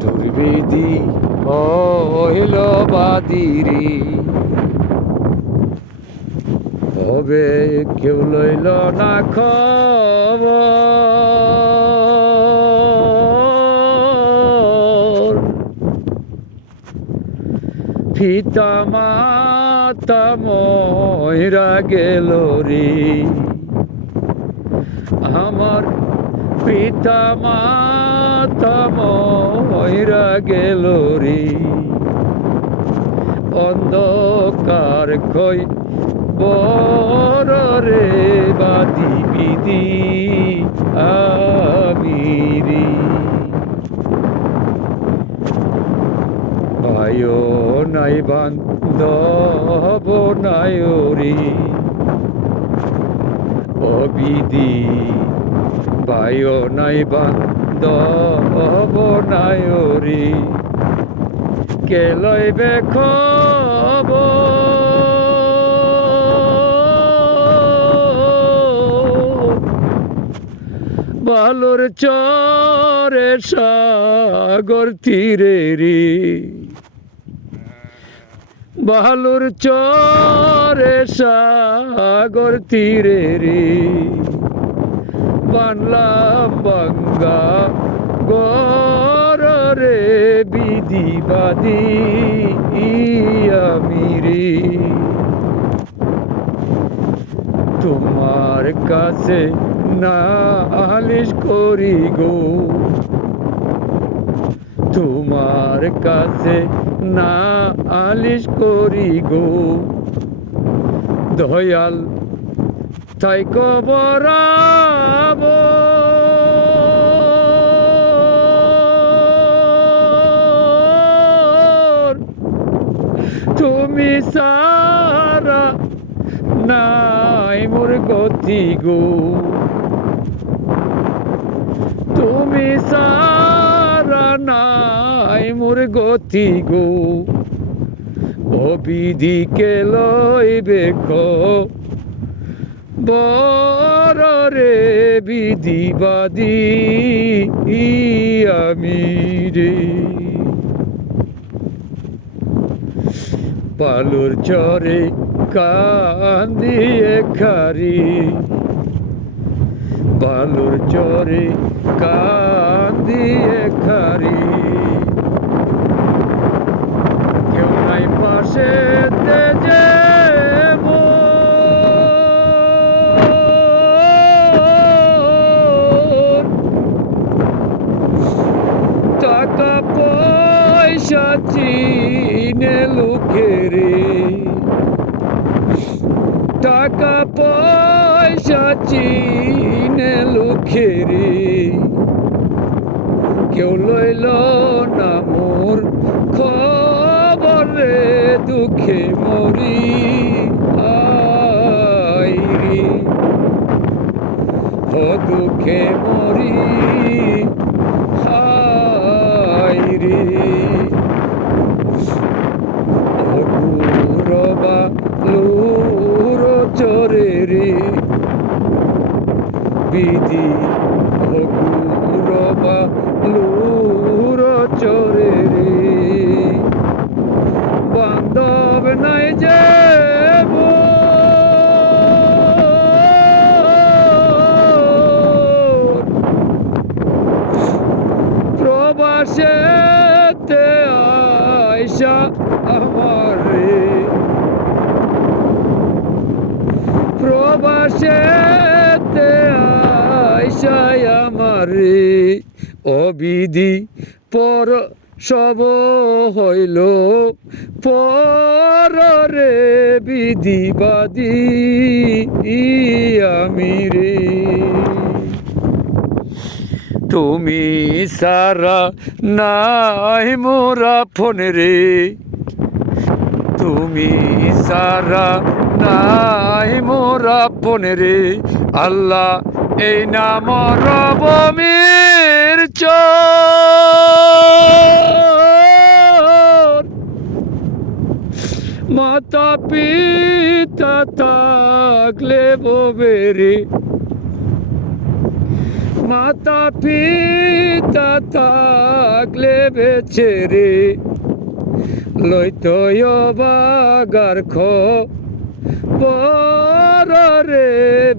দুর্বিধি হইল বাদিরি হবে কেউ লইল না খবর পিতা মাতা ময়রা গেল রে আমার পিতা মাতা ময়রা গেল রে অন্ধকার কই বড় রে বাদি বিধি আমি রে ভাইও নাই বান্ধব নাই রে অবিধি ভাইও নাই বান্ধব নাই রে কে লইবে খবর বালুর চরে সাগর তীরে রে বালুর চরে সাগর তীরে রে বানলাম বাঙ্গা গর রে বিধিবাদী আমি রে তোমার কাছে নালিশ করি গো তোমার কাছে নালিশ করি গো দয়াল তাই কবরাব তুমি সারা নাই মোর গতি গো তুমি সারা নাই মোর গতি গো অবিধিকে লইবে বড় রে বিধিবাদী আমি রে বালুর চরে কান্দিয়ে খারি বালুর চরে কান্দিয়ে খারি কেউ নাই পাশে যে টাকা পয়সা চিনে লোকে রে টাকা পয়সা চিনে লোকে রে কেউ লইল না মোর খবর রে দুঃখে মরি আই রে ও দুঃখে মরি হাই রে ও গুরবা লুর চরে রে বিধি ও গুরবা লুর চরে রে বান্ধব নাই যে প্রবাসেতে আয়সা আমার রে প্রবাসেতে আয়সা আমার রে অবিধি পর সব হইল পর রে বিধিবাদী আমি রে তুমি সারা নাই মোরা ফোন রে তুমি সারা নাই মোরা ফোন রে আল্লাহ এই নাম রবমির চর মাতা পিতা থাকলে ববেরে মাতা পিতা থাকলে বেছে রে লইতয় বাগার খবর রে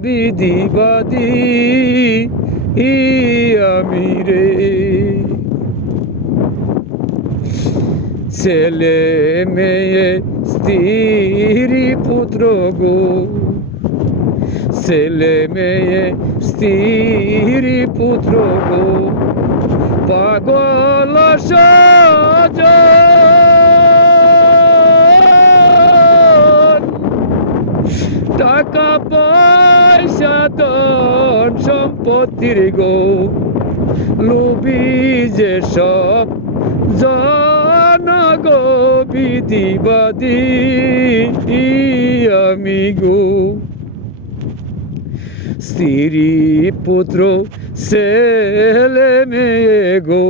বিধিবাদী আমি রে ছেলে মেয়ে স্ত্রী পুত্র গো ছেলে মেয়ে স্ত্রী পুত্র গো পাগল সজন টাকা পয়সা ধন সম্পত্তির গো লোভী যে সব জন গো বিধিবাদী আমি গো স্ত্রী পুত্র ছেলে মেয়ে গো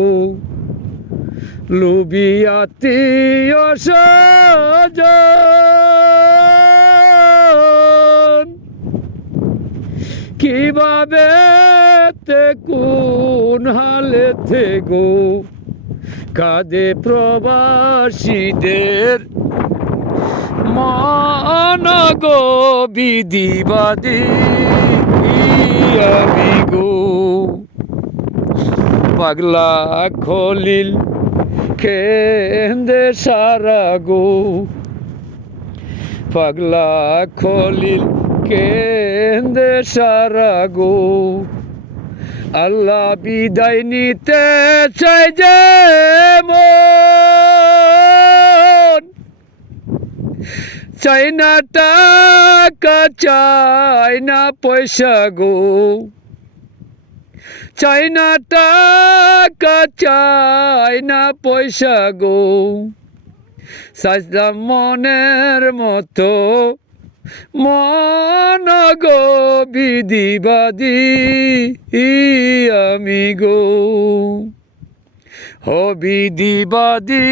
লোভী আত্মীয় স্বজন কিভাবে তে কোন হালেতে গো কাঁদে প্রবাসীদের মন গো বিধিবাদী আমি গো পাগলা খলিল কেন্দে সারা গো পাগলা খলিল কেন্দে সারা গো আল্লাহ বিদায় নিতে চাই যে মন চাই না টাকা চাই না পয়সা গো চাই না টাকা চাই না পয়সা গো সাজলাম মনের মতো মন গো বিধিবাদী আমি গো ও বিধিবাদী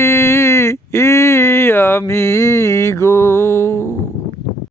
আমি গো